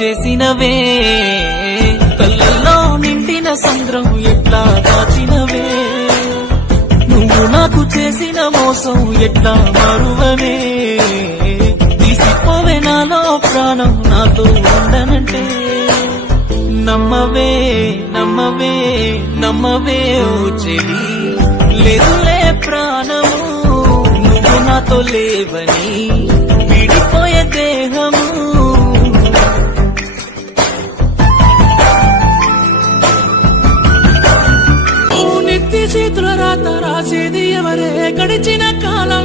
చేసినవే కళ్ళల్లో నిండిన సంద్రం ఎట్లా దాచినవే నువ్వు నాకు చేసిన మోసం ఎట్లా మరువనే తీసిపోవే నాలో ప్రాణం నాతో ఉండనంటే నమ్మవే నమ్మవే నమ్మవే ఓ చెలి లేదులే ప్రాణము నువ్వు నాతో లేవని విడిపోయే దేహము నెత్తి చేతుల రాత రాసేది ఎవరే గడిచిన కాలం